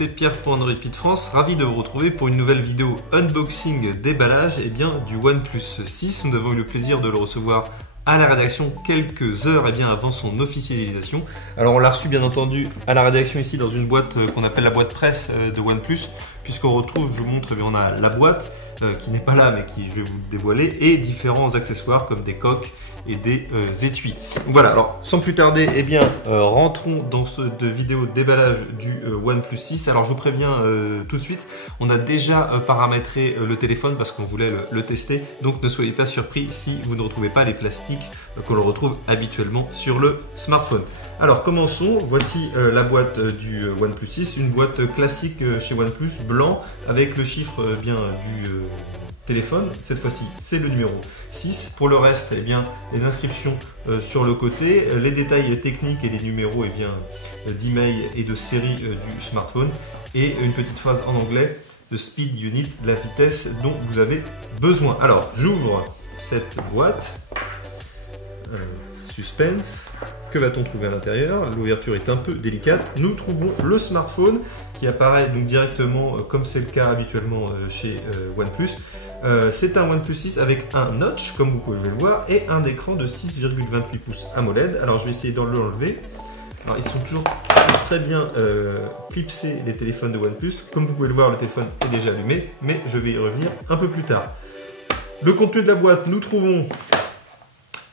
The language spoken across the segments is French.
c'est Pierre pour Android Pit France, ravi de vous retrouver pour une nouvelle vidéo unboxing déballage du OnePlus 6. Nous avons eu le plaisir de le recevoir à la rédaction quelques heures avant son officialisation. Alors on l'a reçu bien entendu à la rédaction ici dans une boîte qu'on appelle la boîte presse de OnePlus, puisqu'on retrouve, je vous montre, on a la boîte qui n'est pas là mais qui je vais vous dévoiler, et différents accessoires comme des coques et des étuis. Donc voilà, alors sans plus tarder, rentrons dans cette vidéo de déballage du OnePlus 6. Alors je vous préviens tout de suite, on a déjà paramétré le téléphone parce qu'on voulait le tester, donc ne soyez pas surpris si vous ne retrouvez pas les plastiques que l'on retrouve habituellement sur le smartphone. Alors commençons, voici la boîte du OnePlus 6, une boîte classique chez OnePlus, blanc, avec le chiffre du téléphone. Cette fois-ci c'est le numéro 6. Pour le reste, les inscriptions sur le côté, les détails techniques et les numéros d'email et de série du smartphone, et une petite phrase en anglais, the speed you need, la vitesse dont vous avez besoin. Alors j'ouvre cette boîte, suspense. Que va-t-on trouver à l'intérieur? L'ouverture est un peu délicate. Nous trouvons le smartphone qui apparaît donc directement comme c'est le cas habituellement chez OnePlus. C'est un OnePlus 6 avec un notch, comme vous pouvez le voir, et un écran de 6,28 pouces AMOLED. Alors je vais essayer de l'enlever. Alors ils sont toujours très bien clipsés, les téléphones de OnePlus. Comme vous pouvez le voir, le téléphone est déjà allumé, mais je vais y revenir un peu plus tard. Le contenu de la boîte, nous trouvons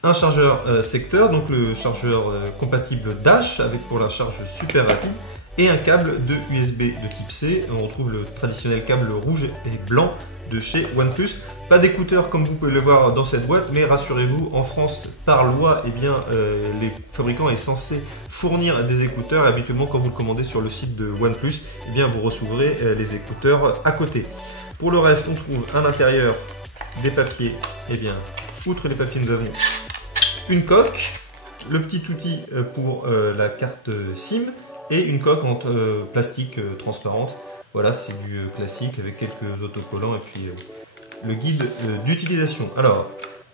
un chargeur secteur, donc le chargeur compatible Dash avec pour la charge super rapide, et un câble de USB de type C. On retrouve le traditionnel câble rouge et blanc de chez OnePlus. Pas d'écouteurs comme vous pouvez le voir dans cette boîte, mais rassurez-vous, en France, par loi, les fabricants sont censés fournir des écouteurs, et habituellement quand vous le commandez sur le site de OnePlus, vous recevrez les écouteurs à côté. Pour le reste, on trouve à l'intérieur des papiers. Outre les papiers, nous avons une coque, le petit outil pour la carte SIM, et une coque en plastique transparente. Voilà, c'est du classique avec quelques autocollants et puis le guide d'utilisation. Alors,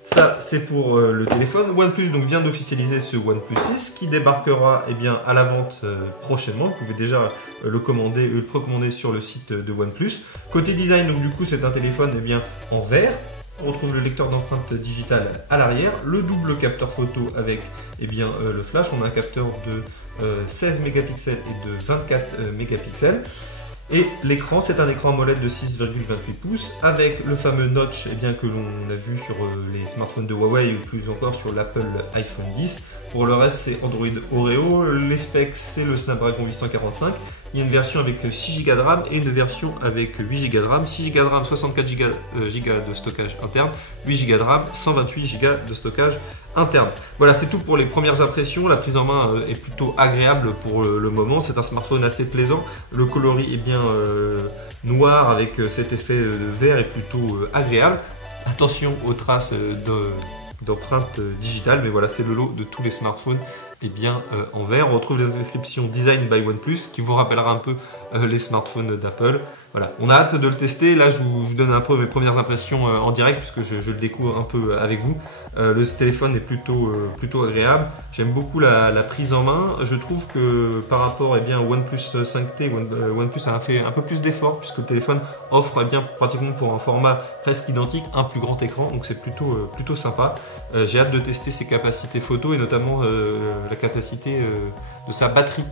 ça c'est pour le téléphone. OnePlus donc vient d'officialiser ce OnePlus 6 qui débarquera à la vente prochainement. Vous pouvez déjà le précommander sur le site de OnePlus. Côté design, donc du coup c'est un téléphone en verre. On retrouve le lecteur d'empreinte digitale à l'arrière, le double capteur photo avec le flash. On a un capteur de 16 mégapixels et de 24 mégapixels. Et l'écran, c'est un écran AMOLED de 6,28 pouces avec le fameux notch que l'on a vu sur les smartphones de Huawei ou plus encore sur l'Apple iPhone 10. Pour le reste, c'est Android Oreo. Les specs, c'est le Snapdragon 845. Il y a une version avec 6 Go de RAM et une version avec 8 Go de RAM. 6 Go de RAM, 64 Go de stockage interne. 8 Go de RAM, 128 Go de stockage interne. Voilà, c'est tout pour les premières impressions. La prise en main est plutôt agréable pour le moment. C'est un smartphone assez plaisant. Le coloris est noir avec cet effet de vert est plutôt agréable. Attention aux traces d'empreintes digitales, mais voilà, c'est le lot de tous les smartphones en vert. On retrouve les inscriptions Design by OnePlus qui vous rappellera un peu les smartphones d'Apple. Voilà, on a hâte de le tester. Là, je vous donne un peu mes premières impressions en direct puisque je le découvre un peu avec vous. Le téléphone est plutôt agréable. J'aime beaucoup la prise en main. Je trouve que par rapport au OnePlus 5T, OnePlus a fait un peu plus d'efforts puisque le téléphone offre pratiquement pour un format presque identique un plus grand écran. Donc c'est plutôt sympa. J'ai hâte de tester ses capacités photo et notamment la capacité de sa batterie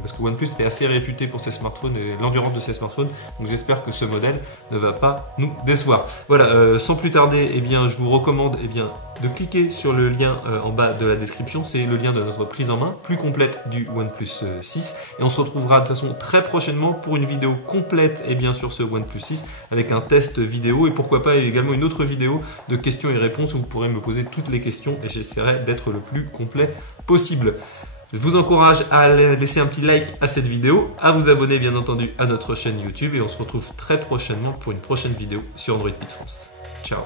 parce que OnePlus était assez réputé pour ses smartphones et l'endurance de ses smartphones. Donc j'espère que ce modèle ne va pas nous décevoir. Voilà, sans plus tarder, je vous recommande de cliquer sur le lien en bas de la description. C'est le lien de notre prise en main plus complète du OnePlus 6. Et on se retrouvera de toute façon très prochainement pour une vidéo complète sur ce OnePlus 6 avec un test vidéo et pourquoi pas également une autre vidéo de questions et réponses où vous pourrez me poser toutes les questions et j'essaierai d'être le plus complet possible. Je vous encourage à laisser un petit like à cette vidéo, à vous abonner bien entendu à notre chaîne YouTube et on se retrouve très prochainement pour une prochaine vidéo sur Android Pit France. Ciao.